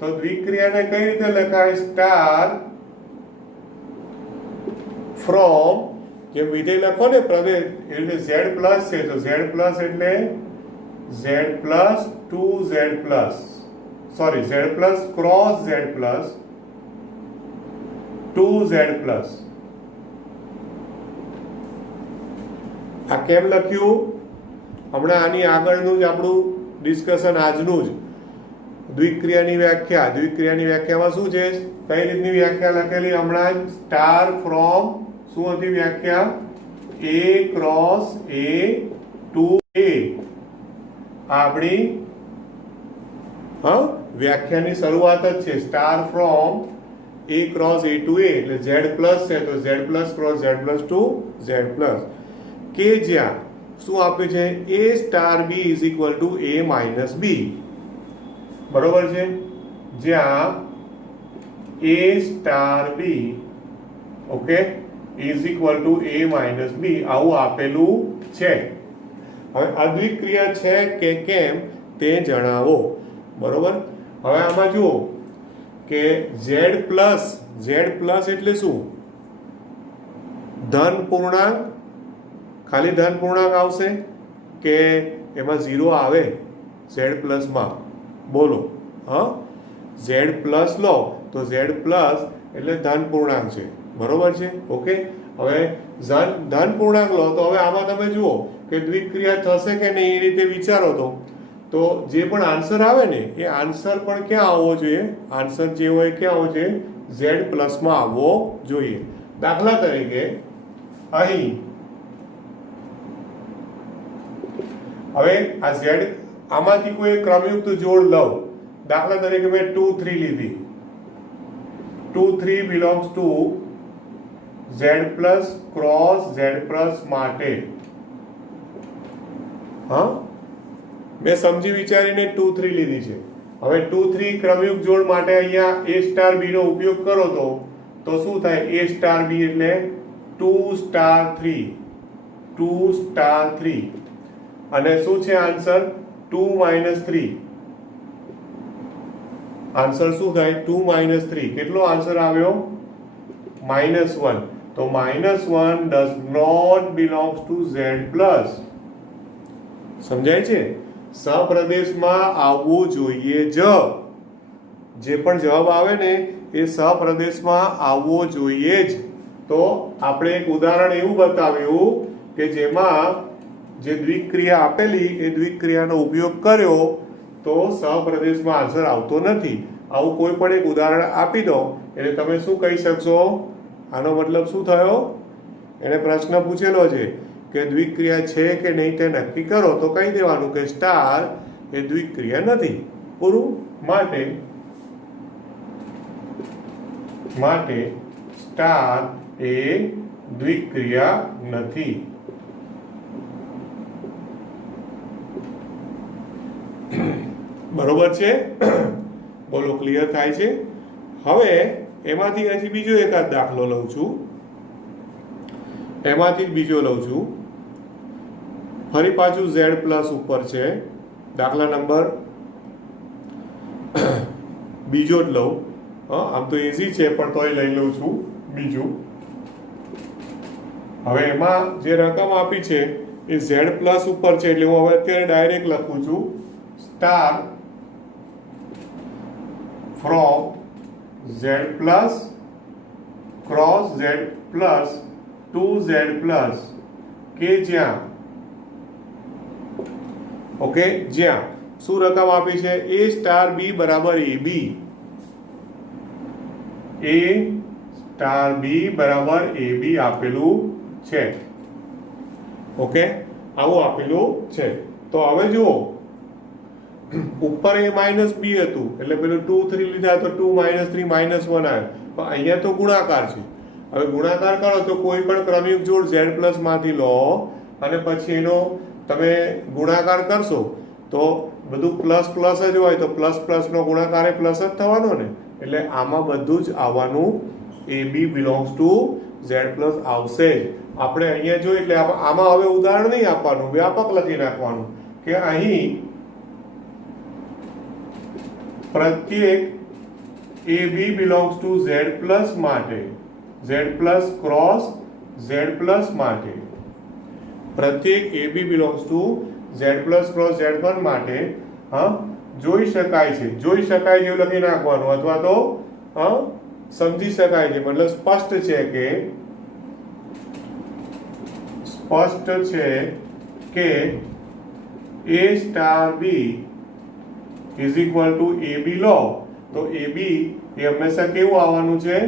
તો દ્વિક્રિયાને કઈ રીતે લખાય? સ્ટાર ફ્રોમ, જેમ વિધેય લખો ને પ્રદેશ, એટલે ઝેડ પ્લસ છે તો ઝેડ પ્લસ એટલે Z plus to Z plus, sorry Z plus cross Z plus to Z plus. આ કેમ લખ્યું? હમણાં આની આગળનું જ આપણું ડિસ્કશન આજનું જ. દ્વિક્રિયાની વ્યાખ્યામાં શું છે? કઈ રીતની વ્યાખ્યા લખેલી હમણાં જ? સ્ટાર ફ્રોમ, શું હતી વ્યાખ્યા? a cross a to a. આપણી વ્યાખ્યાની શરૂઆત જ છે. Star from A cross A to A એટલે Z પ્લસ છે તો Z plus cross Z plus two Z plus, કે જ્યાં શું આપ્યું છે, A star B is equal to A minus B. બરોબર છે, જ્યાં A star B okay is equal to A minus B આવું આપેલું છે. હવે અદ્વિક્રિયા છે કે કેમ તે જણાવો. બરોબર, હવે આમાં જુઓ કે Z પ્લસ એટલે શું, ધન પૂર્ણાંક, ખાલી ધન પૂર્ણાંક આવશે કે એમાં 0 આવે Z પ્લસમાં, બોલો. Z પ્લસ લો તો Z પ્લસ એટલે ધન પૂર્ણાંક છે. બરોબર છે, ઓકે. હવે ધન પૂર્ણાંક લો તો હવે આમાં તમે જુઓ કે દ્વિક્રિયા થશે કે નહીં એ રીતે વિચારો તો જે પણ આન્સર આવે ને એ આન્સર પણ ક્યાં આવવો જોઈએ, આન્સર જે હોય ક્યાં આવવો જોઈએ, Z પ્લસમાં આવવો જોઈએ. દાખલા તરીકે અહીં હવે આ Z આમાંથી કોઈ ક્રમયુક્ત જોડ લઉં, દાખલા તરીકે મેં 2 3 લીધી, 2 3 belongs to Z plus cross Z plus માટે. મેં સમજી વિચારીને 2 3 લીધી છે. હવે 2 3 ક્રમયુક્ત જોડ માટે અહીંયા A સ્ટાર B નો ઉપયોગ કરો તો શું થાય, A સ્ટાર B એટલે 2 સ્ટાર 3 2 સ્ટાર 3 અને શું છે આન્સર 2 માઇનસ 3. આન્સર શું થાય 2 માઇનસ 3. કેટલો આન્સર આવ્યો -1. તો -1 does not belongs to Z plus. સમજાય છે, સપ્રદેશમાં આવવું જોઈએ જ. જે પણ જવાબ આવે ને એ સપ્રદેશમાં આવવો જોઈએ જ. તો આપણે એક ઉદાહરણ એવું બતાવ્યું કે જેમાં જે દ્વિક્રિયા આપેલી એ દ્વિક્રિયાનો ઉપયોગ કર્યો તો સપ્રદેશમાં આન્સર આવતો નથી. આવું કોઈ પણ એક ઉદાહરણ આપી દો એટલે તમે શું કહી શકશો, આનો મતલબ શું થયો, એને પ્રશ્ન પૂછેલો છે કે દ્વિક્રિયા છે કે નહીં તે નક્કી કરો તો કહી દેવાનું કે સ્ટાર એ દ્વિક્રિયા નથી. પૂરું. માટે સ્ટાર એ દ્વિક્રિયા નથી. બરોબર છે, બોલો, ક્લિયર થાય છે. હવે એમાંથી હજી બીજો એકાદ દાખલો લઉં છું, એમાંથી બીજો લઉં છું. ફરી પાછું Z પ્લસ ઉપર છે, દાખલા નંબર બીજો જ લઉં. આમ તો ઇઝી છે પણ તોય લઈ લઉં છું બીજું. હવે એમાં જે રકમ આપી છે એ Z પ્લસ ઉપર છે એટલે હું હવે અત્યારે ડાયરેક્ટ લખું છું star from Z plus cross Z plus two Z plus, કે જ્યાં ઓકે જ્યાં શું રકમ આપી છે, A સ્ટાર B બરાબર AB, A સ્ટાર B બરાબર AB આપેલું છે. ઓકે, આવું આપેલું છે. તો હવે જુઓ ઉપર A માઇનસ B હતું એટલે પેલું 2 3 લીધા તો 2 માઇનસ 3 માઇનસ 1 આવ્યો. પણ અહીંયા તો ગુણાકાર છે. હવે ગુણાકાર કરો તો કોઈ પણ ક્રમયુક્ત જોડ Z પ્લસ માંથી લો અને પછી એનો તમે ગુણાકાર કરશો તો બધું પ્લસ પ્લસ જ હોય તો પ્લસ પ્લસ નો ગુણાકાર એ પ્લસ જ થવાનો ને. એટલે આમાં બધું જ આવવાનું AB belongs to Z plus આવશે. આપણે અહીંયા જોઈએ એટલે આમાં હવે ઉદાહરણ નહીં આપવાનું, વ્યાપક લખી નાખવાનું કે અહીં પ્રત્યેક AB belongs to Z plus માટે, Z plus cross Z plus માટે, પ્રત્યેક AB belongs to Z plus cross Z plus માટે જોઈ શકાય છે, જોઈ શકાય જેવું લખી નાખવાનું અથવા તો સમજી શકાય છે, મતલબ સ્પષ્ટ છે કે A star B is equal two AB લો તો AB એ હંમેશા કેવું આવવાનું છે,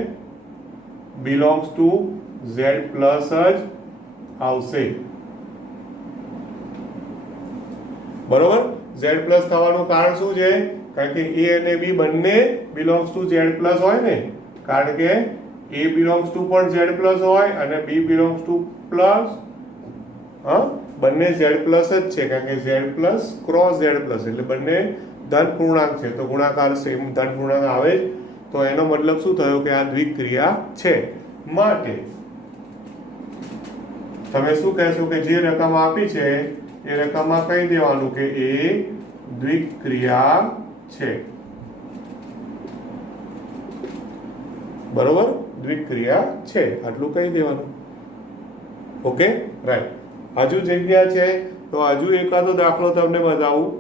બિલોંગ્સ ટુ Z પ્લસ જ આવશે. બરોબર. ઝેડ પ્લસ થવાનું કારણ શું છે? કારણ કે એ અને બી બંને બિલોંગ્સ ટુ ઝેડ પ્લસ હોય ને, કારણ કે એ બિલોંગ્સ ટુ પણ ઝેડ પ્લસ હોય અને બી બિલોંગ્સ ટુ પ્લસ, બંને ઝેડ પ્લસ જ છે, કારણ કે Z plus cross Z plus એટલે બંને ધન પૂર્ણાંક છે, તો ગુણાકાર સેમ ધન પૂર્ણાંક આવે જ. તો એનો મતલબ શું થયો કે આ દ્વિક્રિયા છે. માટે તમે શું કહેશો કે જે રકમ આપી છે એ રકમમાં કહી દેવાનું કે એ દ્વિક્રિયા છે. બરોબર, દ્વિક્રિયા છે આટલું કહી દેવાનું. Okay, right. હજુ જગ્યા છે તો હજુ એકાદો દાખલો તમને બતાવું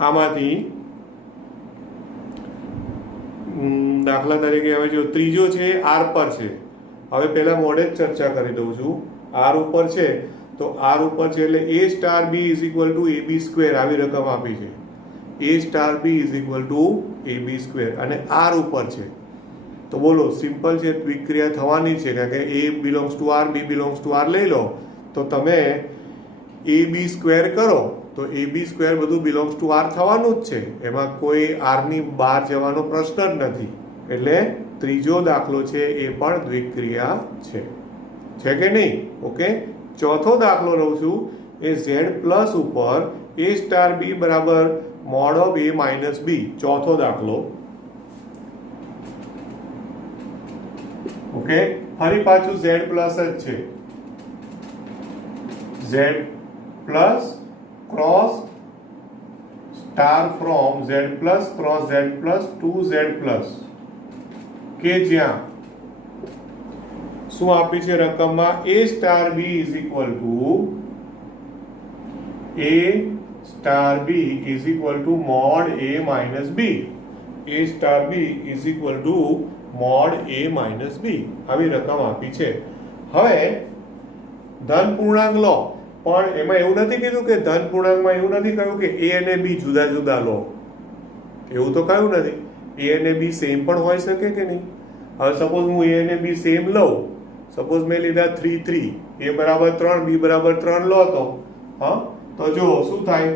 આમાંથી. દાખલા તરીકે હવે જો ત્રીજો છે આર પર છે. હવે પહેલા મોડે જ ચર્ચા કરી દઉં છું. આર ઉપર છે તો આર ઉપર છે એટલે a star b is equal two ab square આવી રકમ આપી છે. a star b is equal two ab square અને આર ઉપર છે તો બોલો સિમ્પલ છે, દ્વિક્રિયા થવાની છે, કારણ કે a belongs to R, b belongs to R લઈ લો તો તમે ab સ્ક્વેર કરો તો ab સ્ક્વેર બધું બિલોંગ્સ ટુ આર થવાનું જ છે, એમાં કોઈ આર ની બહાર જવાનો પ્રશ્ન જ નથી. એટલે ત્રીજો દાખલો છે એ પણ દ્વિક્રિયા છે કે નહીં? ઓકે. ચોથો દાખલો લઉં છું એ ઝેડ પ્લસ ઉપર a સ્ટાર b બરાબર mode of a minus b. ચોથો દાખલો. ઓકે, ફરી પાછું ઝેડ પ્લસ જ છે. Z plus cross star from Z plus cross Z plus to Z plus કે જ્યાં શું આપી છે રકમમાં a star b is equal to a star b is equal two mode a minus b. a star b is equal two mode a minus b આવી રકમ આપી છે. હવે ધન પૂર્ણાંક લો, પણ એમાં એવું નથી કીધું કે ધન પૂર્ણાંકમાં એવું નથી કહ્યું કે a અને b જુદા જુદા લો, એવું તો કહ્યું નથી. a અને b સેમ પણ હોઈ શકે કે નહીં? હવે સપોઝ હું a અને b સેમ લઉં, સપોઝ મેં લીધા 3 3, a બરાબર 3 b બરાબર 3 લો તો જો શું થાય,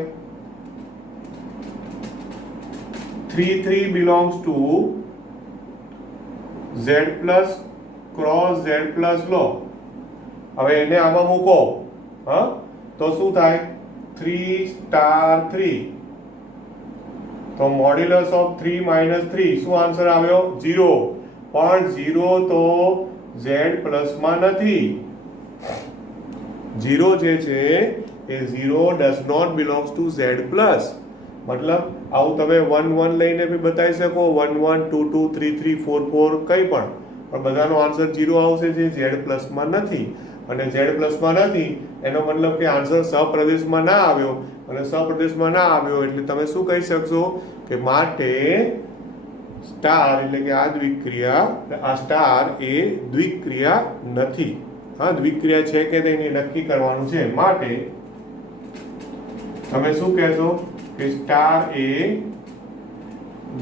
3 3 belongs to z plus cross z plus લો. હવે એને આમાં મૂકો તો શું થાય, 3 સ્ટાર 3 તો મોડ્યુલસ ઓફ 3 માઇનસ 3 શું આન્સર આવ્યો? 0. પણ 0 તો z પ્લસમાં નથી. 0 જે છે એ 0 does not belongs to z plus. મતલબ આવું તમે 1 1 લઈને બી બતાવી શકો, 1 1 2 2 3 3 4 4 કંઈ પણ બધાનો આન્સર 0 આવશે જે z પ્લસમાં નથી. અને z પ્લસમાં નથી એનો મતલબ કે આન્સર સપ્રદેશમાં ના આવ્યો, અને સપ્રદેશમાં ના આવ્યો એટલે તમે શું કહી શકશો કે માટે સ્ટાર એટલે કે આ દ્વિક્રિયા, આ સ્ટાર એ દ્વિક્રિયા નથી. દ્વિક્રિયા છે કે નહીં નક્કી કરવાનું છે. માટે તમે શું કહેશો કે સ્ટાર એ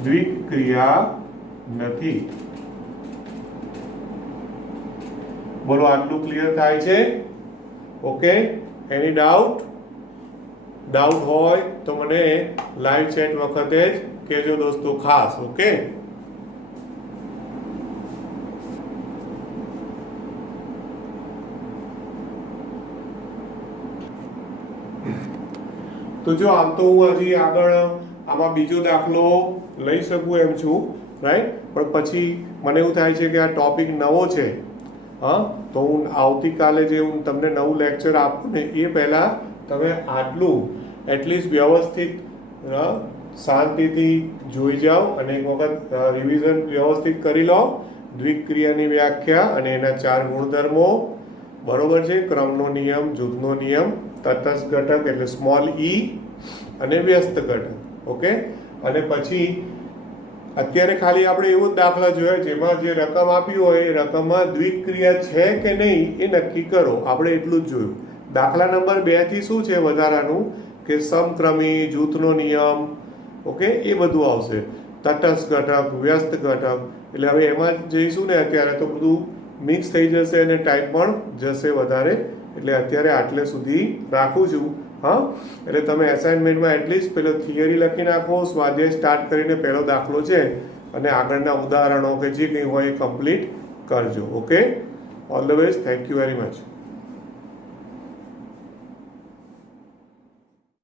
દ્વિક્રિયા નથી. બોલો આટલું ક્લિયર થાય છે? ઓકે, એની ડાઉટ હોય તો મને લાઈવ ચેટ વખતે જ કહેજો દોસ્તો ખાસ. ઓકે, તો જો આમ તો હું હજી આગળ આમાં બીજો દાખલો લઈ શકું એમ છું, રાઈટ. પણ પછી મને એવું થાય છે કે આ ટોપિક નવો છે, તો હું આવતીકાલે જે હું તમને નવું લેક્ચર આપું ને એ પહેલાં તમે આટલું એટલીસ્ટ વ્યવસ્થિત શાંતિથી જોઈ જાઓ અને એક વખત રિવિઝન વ્યવસ્થિત કરી લો. દ્વિક્રિયાની વ્યાખ્યા અને એના 4 ગુણધર્મો, બરોબર છે, ક્રમનો નિયમ, જૂથનો નિયમ, તટસ્થ ઘટક એટલે સ્મોલ ઈ અને વ્યસ્ત ઘટક. ઓકે, અને પછી અત્યારે ખાલી આપણે એવો દાખલા જોયા જેમાં જે રકમ આપી હોય એ રકમમાં દ્વિક્રિયા છે કે નહીં એ નક્કી કરો. આપણે એટલું જ જોયું. દાખલા નંબર 2 થી શું છે વધારાનું કે સમક્રમી, જૂથનો નિયમ, ઓકે, એ બધું આવશે. તટસ્થ ઘટક, વ્યસ્ત ઘટક, એટલે હવે એમાં જઈશું ને અત્યારે તો બધું મિક્સ થઈ જશે અને ટાઈમ પણ જશે વધારે. એટલે અત્યારે આટલે સુધી રાખું છું. હા, એટલે તમે એસાઇનમેન્ટમાં એટલીસ્ટ પેલો થિયરી લખી નાખો, સ્વાધ્યાય સ્ટાર્ટ કરીને પહેલો દાખલો છે અને આગળના ઉદાહરણો કે જે કંઈ હોય એ કમ્પ્લીટ કરજો. Okay, all the best, thank you very much.